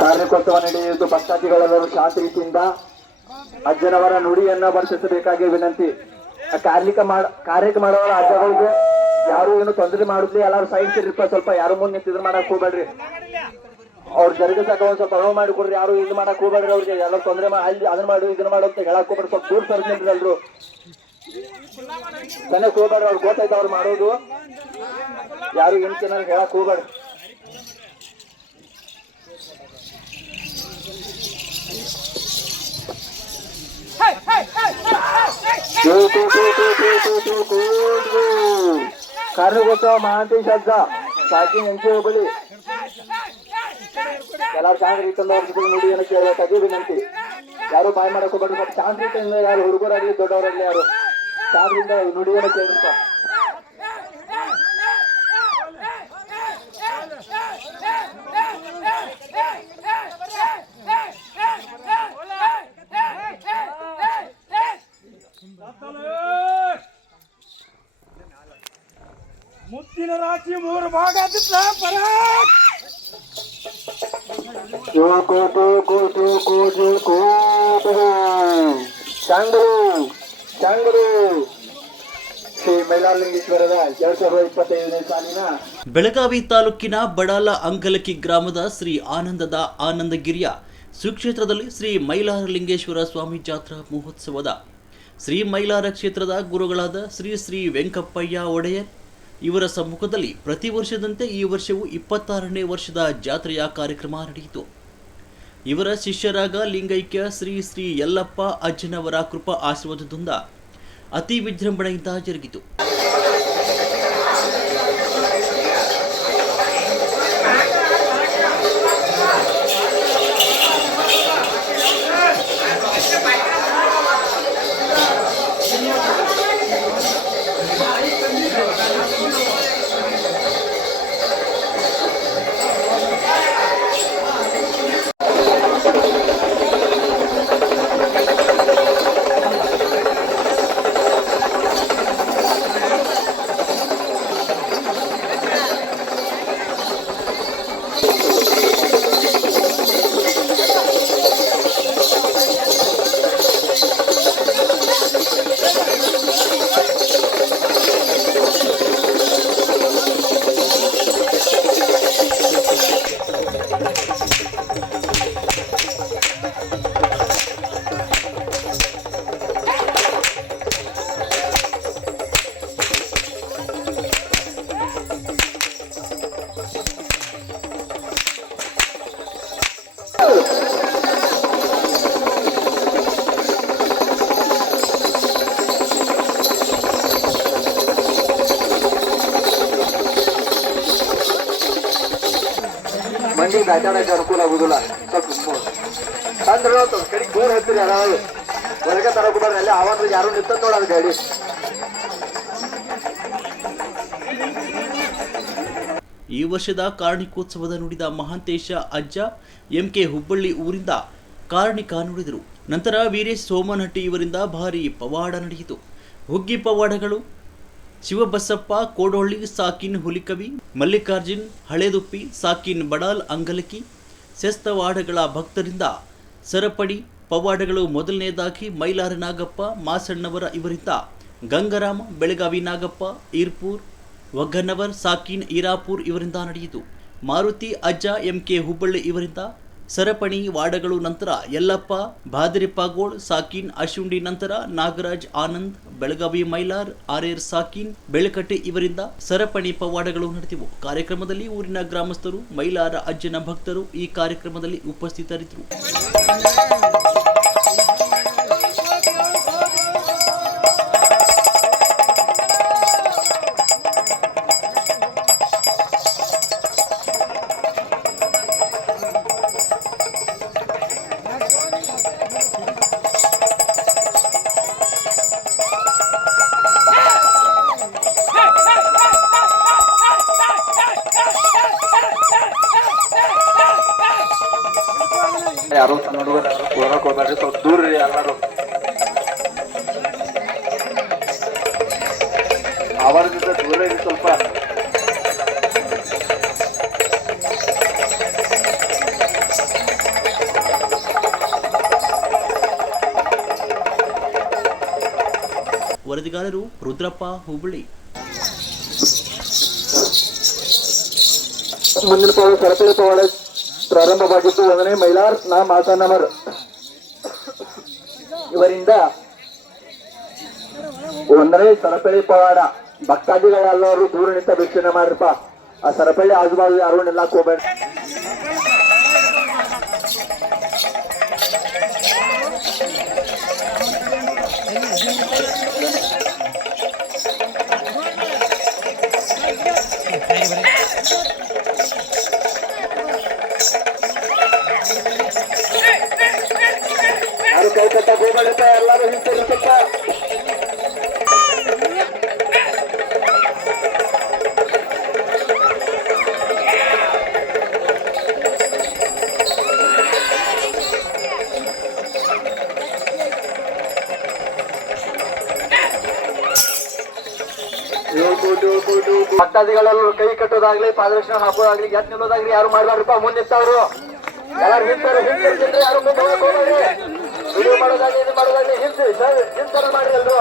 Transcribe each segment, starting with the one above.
ಕಾರ್ಯಕ್ಕೋತ್ಸವ ನಡೆಯುವುದು ಭಕ್ತಾದಿಗಳೆಲ್ಲರೂ ಶಾಂತ ರೀತಿಯಿಂದ ಅಜ್ಜನವರ ನುಡಿಯನ್ನ ಬಳಸಬೇಕಾಗಿ ವಿನಂತಿ. ಕಾರ್ಯಕ್ಕೆ ಮಾಡುವ ಅಜ್ಜಗಳಿಗೆ ಯಾರು ಏನು ತೊಂದರೆ ಮಾಡುದ್ಲಿ, ಎಲ್ಲಾರು ಸೈಡ್ ಇರ್ಪ, ಸ್ವಲ್ಪ ಯಾರು ಮುಂದೆ ಇದ್ರ ಮಾಡಕ್ ಹೋಗ್ಬೇಡ್ರಿ. ಅವ್ರ ಜರುಗಿಸಾಕ ಒಂದ್ ಸ್ವಲ್ಪ ಅನುವು ಮಾಡಿಕೊಡ್ರಿ. ಯಾರು ಇದು ಮಾಡಕ್ ಹೋಗ್ಬೇಡ್ರಿ. ಅವ್ರಿಗೆ ಎಲ್ಲರೂ ತೊಂದರೆ ಅಲ್ಲಿ ಅದನ್ನ ಮಾಡು ಇದನ್ನ ಮಾಡು ಅಂತ ಹೇಳಕ್ ಹೋಗ್ಬೇಡ್ರಿ. ಸ್ವಲ್ಪ ದೂರ ಸರ್ಜನ್ರಿ ಎಲ್ರು ಚೆನ್ನಾಗಿ ಹೋಗ್ಬೇಡ್ರಿ. ಅವ್ರು ಗೊತ್ತಾಯ್ತು ಅವ್ರು ಮಾಡೋದು. ಯಾರು ಏನ್ ಚೆನ್ನಾಗಿ ಹೇಳಕ್ ಹೋಗ್ಬೇಡ್ರಿ. ಕಾರ್ಯಕ್ಕೋತ್ಸವ ಮಹಾಂತೇಶ್ ಅಜ್ಜ ಸಾಕಿ ಹೆಂಚೆ ಹೋಬಳಿ ಎಲ್ಲಾರು ಶಾಂತ ರೀತಿಯಿಂದ ಅವ್ರ ಜೊತೆ ನುಡಿಯನ್ನು ಕೇಳಬೇಕಾಗಿ ವಿನಂತಿ. ಯಾರು ಬಾಯ್ ಮಾಡಕ್ ಹೋಗ್ಬೇಡ್ರಿ. ಸ್ವಲ್ಪ ಶಾಂತ ರೀತಿಯಿಂದ ಯಾರು ಹುಡುಗರಾಗ್ಲಿ ದೊಡ್ಡವರಾಗ್ಲಿ ಯಾರು ಶಾಂತದಿಂದ ನುಡಿಯನ್ನು ಕೇಳ್ರಿಪ್ಪ. ಮುತ್ತಿನ ರಾಶಿ 3 ಭಾಗ ಶ್ರೀ ಮೈಲಾರಲಿಂಗೇಶ್ವರದ 2025ನೇ ಸಾಲಿನ ಬೆಳಗಾವಿ ತಾಲೂಕಿನ ಬಡಾಲ ಅಂಗಲಕಿ ಗ್ರಾಮದ ಶ್ರೀ ಆನಂದದ ಆನಂದಗಿರಿಯ ಸುಕ್ಷೇತ್ರದಲ್ಲಿ ಶ್ರೀ ಮೈಲಾರಲಿಂಗೇಶ್ವರ ಸ್ವಾಮಿ ಜಾತ್ರಾ ಮಹೋತ್ಸವದ ಶ್ರೀ ಮೈಲಾರ ಕ್ಷೇತ್ರದ ಗುರುಗಳಾದ ಶ್ರೀ ಶ್ರೀ ವೆಂಕಪ್ಪಯ್ಯ ಒಡೆಯರ್ ಇವರ ಸಮ್ಮುಖದಲ್ಲಿ ಪ್ರತಿ ವರ್ಷದಂತೆ ಈ ವರ್ಷವೂ 26ನೇ ವರ್ಷದ ಜಾತ್ರೆಯ ಕಾರ್ಯಕ್ರಮ ನಡೆಯಿತು. ಇವರ ಶಿಷ್ಯರಾಗ ಲಿಂಗೈಕ್ಯ ಶ್ರೀ ಶ್ರೀ ಯಲ್ಲಪ್ಪ ಅಜ್ಜನವರ ಕೃಪಾ ಆಶೀರ್ವಾದದಿಂದ ಅತಿ ವಿಜೃಂಭಣೆಯಿಂದ ಜರುಗಿತು. ಮಂದಿ ದಾಟಾಡಕ್ಕೆ ಅನುಕೂಲ ಆಗುದಿಲ್ಲ. ಸ್ವಲ್ಪ ಅಂದ್ರೆ ಕಡೆಗೆ ಬೋರ್ ಹತ್ತಿರಿ ಅದಾವ ಹೊರಗೆ ತರಕೊಡ್ರಿ. ಅಲ್ಲಿ ಆವಾಗ ಯಾರು ನಿಂತ ನೋಡೋದು ಗಾಡಿ. ಈ ವರ್ಷದ ಕಾರ್ಣಿಕೋತ್ಸವದ ನುಡಿದ ಮಹಾಂತೇಶ ಅಜ್ಜ ಎಂಕೆ ಹುಬ್ಬಳ್ಳಿ ಊರಿಂದ ಕಾರ್ಣಿಕ ನುಡಿದರು. ನಂತರ ವೀರೇಶ್ ಸೋಮನಹಟ್ಟಿ ಇವರಿಂದ ಭಾರಿ ಪವಾಡ ನಡೆಯಿತು. ಹುಗ್ಗಿ ಪವಾಡಗಳು ಶಿವಬಸಪ್ಪ ಕೋಡೊಳ್ಳಿ, ಸಾಕಿನ್ ಹುಲಿಕವಿ, ಮಲ್ಲಿಕಾರ್ಜುನ್ ಹಳೇದುಪ್ಪಿ, ಸಾಕಿನ್ ಬಡಾಲ್ ಅಂಗಲಕಿ ಸೆಸ್ತವಾಡಗಳ ಭಕ್ತರಿಂದ ಸರಪಡಿ ಪವಾಡಗಳು. ಮೊದಲನೇದಾಗಿ ಮೈಲಾರ ನಾಗಪ್ಪ ಮಾಸಣ್ಣವರ ಇವರಿಂದ ಗಂಗರಾಮ, ಬೆಳಗಾವಿ ನಾಗಪ್ಪ ಈರ್ಪೂರ್, ಒಗ್ಗನ್ನವರ್, ಸಾಕಿನ್ ಈರಾಪುರ್ ಇವರಿಂದ ನಡೆಯಿತು. ಮಾರುತಿ ಅಜ್ಜ ಎಂಕೆ ಹುಬ್ಬಳ್ಳಿ ಇವರಿಂದ ಸರಪಣಿ ವಾಡಗಳು. ನಂತರ ಯಲ್ಲಪ್ಪ ಬಾದಿರಿಪಾಗೋಳ್, ಸಾಕಿನ್ ಅಶುಂಡಿ, ನಂತರ ನಾಗರಾಜ್ ಆನಂದ್, ಬೆಳಗಾವಿ ಮೈಲಾರ್, ಆರೇರ್ ಸಾಕಿನ್, ಬೆಳಕಟ್ಟೆ ಇವರಿಂದ ಸರಪಣಿ ಪವಾಡಗಳು ನಡೆದಿವೆ. ಕಾರ್ಯಕ್ರಮದಲ್ಲಿ ಊರಿನ ಗ್ರಾಮಸ್ಥರು, ಮೈಲಾರ ಅಜ್ಜನ ಭಕ್ತರು ಈ ಕಾರ್ಯಕ್ರಮದಲ್ಲಿ ಉಪಸ್ಥಿತರಿದ್ದರು. ಯಾರು ಸಣ್ಣ ಹುಡುಗರು ಯಾರು ಕೂಡಕ್ ಹೋಗ್ಬೇಡ್ರಿ, ಸ್ವಲ್ಪ ದೂರ ರೀ ಎಲ್ಲಾರು. ಅವರದಿಂದ ದೂರ ಇರಿ ಸ್ವಲ್ಪ. ವರದಿಗಾರರು ರುದ್ರಪ್ಪ, ಹುಬ್ಬಳ್ಳಿ. ಮುಂದಿನ ಸರಪಳಿ ಪವಾಡ ಪ್ರಾರಂಭವಾಗಿದ್ದು 1ನೇ ಮೈಲಾರ್ ನಾ ಮಾತಾನಮರ್ ಇವರಿಂದ 1ನೇ ಸರಪಳಿ ಪವಾಡ. ಭಕ್ತಾದಿಗಳೆಲ್ಲರೂ ದೂರ ನಿಂತ ವೀಕ್ಷಣೆ ಮಾಡ್ರಪ್ಪ. ಆ ಸರಪಳಿ ಆಜುಬಾಜು ಯಾರು ನಿಲ್ಲಕ್ ಹೋಗ್ಬೇಡ. ಯಾರು ಕೈ ಕಟ್ಟಕ್ ಹೋಗ್ಬೇಡಪ್ಪ, ಎಲ್ಲರೂ ಹಿಂತಿರುಗಪ್ಪ. ಭಕ್ತಾದಿಗಳೆಲ್ಲರೂ ಕೈ ಕಟ್ಟೋದಾಗ್ಲಿ, ಪಾದರಕ್ಷಣೆ ಹಾಕೋದಾಗ್ಲಿ, ಎತ್ ನಿಲ್ಲೋದಾಗ್ಲಿ ಯಾರು ಮಾಡ್ಬಾರ್ದಪ್ಪ. ಮುಂದಿತ್ತವ್ರು ಎಲ್ಲಾರು ಹಿಂತಿರ್ತಿದ್ರೆ ಯಾರು ಮುಂದೆ ಹೋಗಕ್ ಹೋಗ್ಬೇಡ್ರಿ. ವಿಡಿಯೋ ಮಾಡೋದಾಗ್ಲಿ ಇದು ಮಾಡೋದಾಗ್ಲಿ ಹಿಂತರ ಮಾಡ್ರಿ ಎಲ್ರು.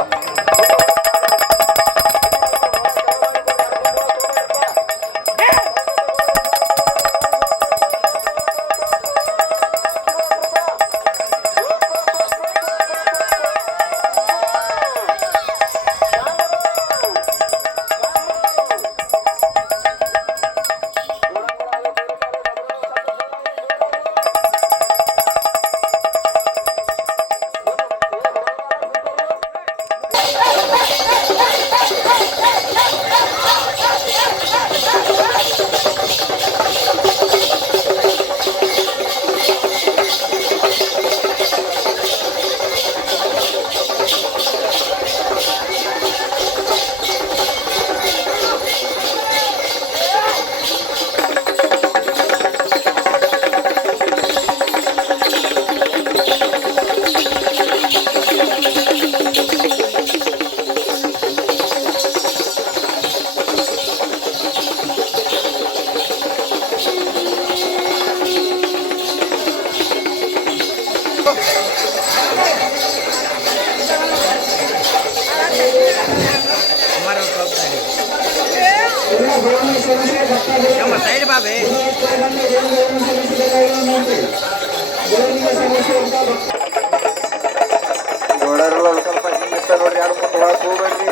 ನೋಡೋರಲ್ಲ ಸ್ವಲ್ಪ ಹಿಂಗಿತ್ತ ನೋಡ್ರಿ, ಯಾರು ಮುಂದೆ ಒಳಗೆ ಹೋಗ್ಬೇಡ್ರಿ.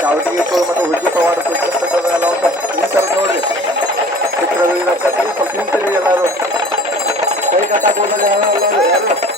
ಚಾವಟಿಗೆ ಮತ್ತೆ ಹುಡುಗಿ ಪವಾಡ ಎಲ್ಲ ಒಂದು ಹಿಂತರ ನೋಡ್ರಿ. ಚಿತ್ರದಲ್ಲಿ ಸ್ವಲ್ಪ ಹಿಂತಿರಿ ಎಲ್ಲಾರು. ಕೈ ಕಟ್ಟಕ್ ಹೋಗ್ಬೇಡಿ ಯಾರು.